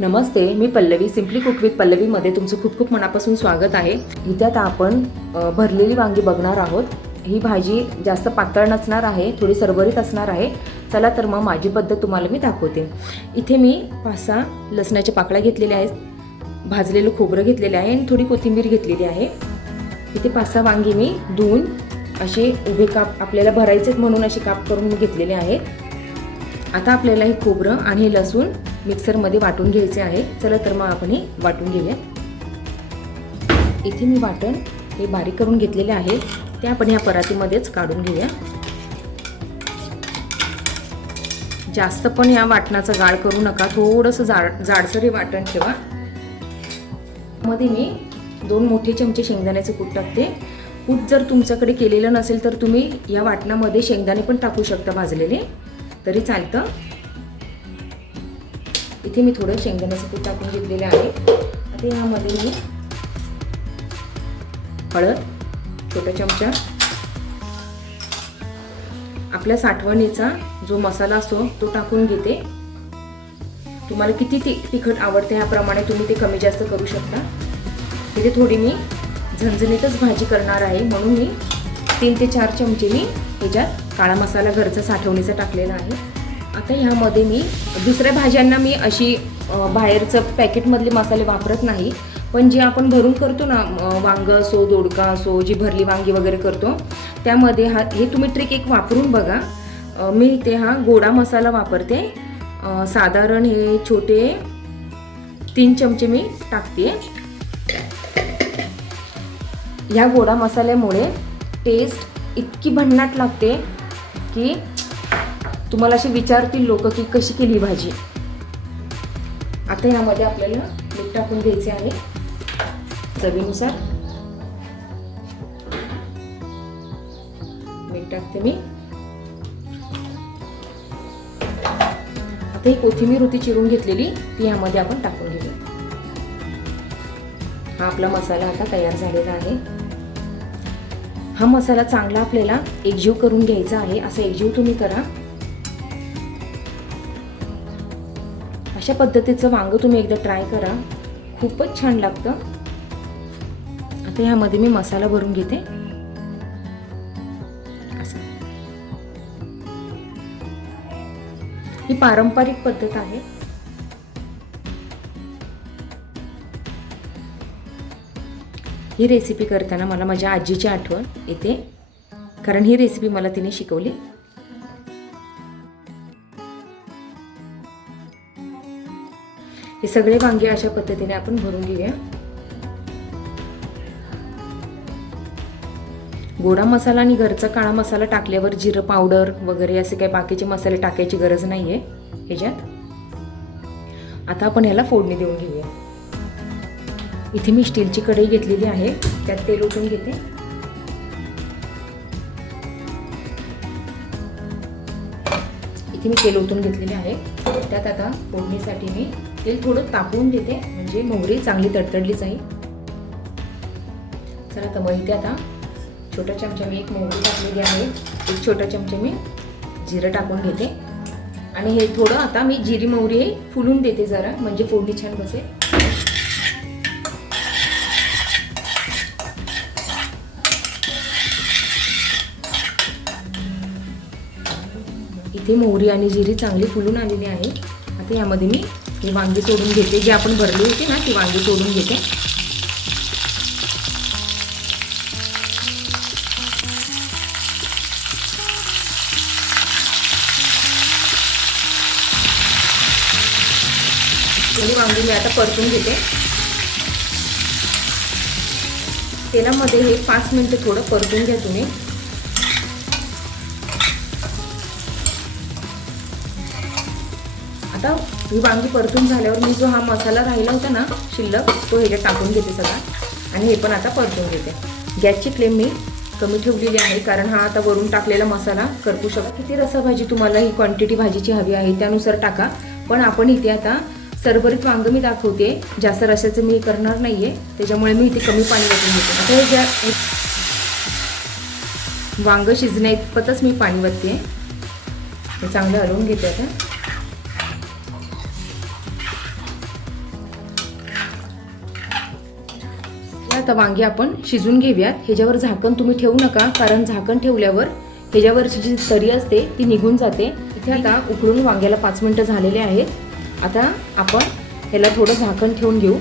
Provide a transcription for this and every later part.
नमस्ते, मी Pallavi simply cook with पल्लवीमध्ये तुमचं खूप खूप मनापासून स्वागत आहे. इथे आता आपण भरलेली वांगी बघणार आहोत. ही भाजी जास्त पातळ नसणार आहे, थोडी सरबरीत असणार आहे. चला तर मग माझी पद्धत तुम्हाला मी दाखवते. इथे मी 5-6 लसणाच्या पाकळ्या घेतलेल्या आहेत, भाजलेलं खोबरं घेतलेलं आहे आणि थोडी कोथिंबीर घेतलेली आहे. इथे 5-6 वांगी मी धुवून असे उभे काप आपल्याला भरायचे म्हणून असे काप करून मी घेतलेले आहेत. आता आपल्याला हे खोबरं आणि हे लसूण मिक्सरमध्ये वाटून घ्यायचे आहे. चला तर मग आपण हे वाटून घेऊया. इथे मी वाटण हे बारीक करून घेतलेले आहे, ते आपण ह्या परातीमध्येच काढून घेऊया. जास्त पण ह्या वाटणाचा गाळ करू नका, थोडंसं जाडसर हे वाटण ठेवा. मध्ये मी 2 मोठे चमचे शेंगदाण्याचे कूट टाकते. कूट जर तुमच्याकडे केलेलं नसेल तर तुम्ही या वाटणामध्ये शेंगदाणे पण टाकू शकता भाजलेले, तरी चालतं. इथे मी थोडं शेंगदाण्याचं कूट टाकून घेतलेलं आहे. आता यामध्ये मी हळद छोटा चमचा, आपल्या साठवणीचा जो मसाला असतो तो टाकून घेते. तुम्हाला किती तिखट आवडते ह्याप्रमाणे तुम्ही ते कमी जास्त करू शकता. इथे थोडी मी झणझणीतच भाजी करणार आहे म्हणून मी 3 ते 4 चमचे मी ह्याच्यात काळा मसाला घरचा साठवणीचा टाकलेला आहे. आता ह्यामध्ये मी दुसऱ्या भाज्यांना मी अशी बाहेरचं पॅकेटमधले मसाले वापरत नाही, पण जे आपण भरून करतो ना, वांग असो दोडका असो, जी भरली वांगी वगैरे करतो त्यामध्ये हे तुम्ही ट्रिक एक वापरून बघा. मी ते गोडा मसाला वापरते. साधारण हे छोटे 3 चमचे मी टाकते. ह्या गोडा मसाल्यामुळे टेस्ट इतकी भन्नाट लागते की तुम्हाला असे विचारतील लोक की कशी केली भाजी. आता यामध्ये आपल्याला मीठ टाकून घ्यायचे आहे चवीनुसार. मीठ टाकते मी. आता ही कोथिंबीर होती चिरून घेतलेली, ती यामध्ये आपण टाकून घेऊया. हा आपला मसाला आता तयार झालेला आहे. हा मसाला चांगला आपल्याला एकजीव करून घ्यायचा आहे. असं एकजीव तुम्ही करा. अशा पद्धतीचं वांग तुम्ही एकदा ट्राय करा, खूपच छान लागतं. आता ह्यामध्ये मी मसाला भरून घेते. असं ही पारंपरिक पद्धत आहे. ही रेसिपी करताना मला माझ्या आजीची आठवण येते, कारण ही रेसिपी मला तिने शिकवली. हे सगळे वांगे अशा पद्धतीने आपण भरून घेऊया. गोडा मसाला आणि घरचा काळा मसाला टाकल्यावर जिरं पावडर वगैरे असे काही बाकीचे मसाले टाकायची गरज नाहीये ह्याच्यात. आता आपण ह्याला फोडणी देऊन घेऊया. इथे मी स्टीलची कढई घेतलेली आहे, त्यात तेल ओतून घेते. इथे मी तेल ओतून घेतलेले आहे. त्यात आता फोडणीसाठी मी तेल थोडं तापवून देते, म्हणजे मोहरी चांगली तडतडली जाईल. चला तर मग इथे आता छोटा चमचा मी एक मोहरी टाकलेली आहे. 1 छोटा चमचा मी जिरं टाकून घेते आणि हे थोडं आता मी जिरी मोहरी हे फुलून देते जरा, म्हणजे फोडणी छान बसेल. इथे मोहरी आणि जिरी चांगली फुलून आलेली आहे. आता यामध्ये मी ही वांगी सोडून घेते, जी आपण भरली होती ना ती वांगी सोडून घेते. ही वांगी मी आता परतून घेते. तेलामध्ये हे 5 मिनिटं थोडं परतून घ्या तुम्ही. आता ही वांगी परतून झाल्यावर मी जो हा मसाला राहिला होता ना शिल्लक, तो ह्याच्यात टाकून घेते सगळा आणि हे पण आता परतून घेते. गॅसची फ्लेम मी कमी ठेवलेली आहे, कारण हा आता वरून टाकलेला मसाला करपू शकतो. किती रसाभाजी तुम्हाला ही क्वांटिटी भाजीची हवी आहे त्यानुसार टाका. पण आपण इथे आता सरबरीत वांग मी दाखवते, जास्त रसाचं मी करणार नाहीये, त्याच्यामुळे मी इथे कमी पाणी ओतून घेते. आता हे वांग शिजण्या इतपतच मी पाणी ओतते. हे चांगलं हलवून घेते आता. आता वांगी आपण शिजून घेऊयात. ह्याच्यावर झाकण तुम्ही ठेवू नका, कारण झाकण ठेवल्यावर ह्याच्यावरची जी तरी असते ती निघून जाते. इथे आता उकळून वांग्याला 5 मिनिटं झालेले आहेत. आता आपण ह्याला थोडं झाकण ठेवून घेऊ,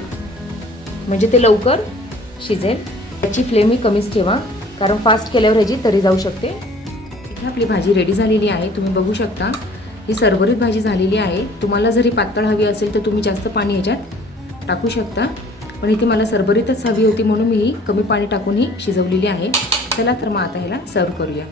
म्हणजे ते लवकर शिजेल. याची फ्लेमही कमीच ठेवा, कारण फास्ट केल्यावर ह्याची तरी जाऊ शकते. इथे आपली भाजी रेडी झालेली आहे. तुम्ही बघू शकता ही सरभरीत भाजी झालेली आहे. तुम्हाला जरी पातळ हवी असेल तर तुम्ही जास्त पाणी ह्याच्यात टाकू शकता, पण इथे मला सरभरीतच हवी होती म्हणून मी कमी पाणी टाकून ही शिजवलेली आहे. चला तर मग आता ह्याला सर्व करूया.